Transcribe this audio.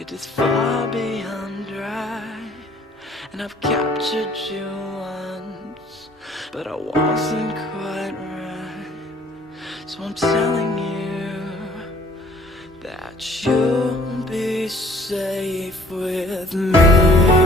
It is far beyond dry, and I've captured you once, but I wasn't quite right. So I'm telling you that you'll be safe with me.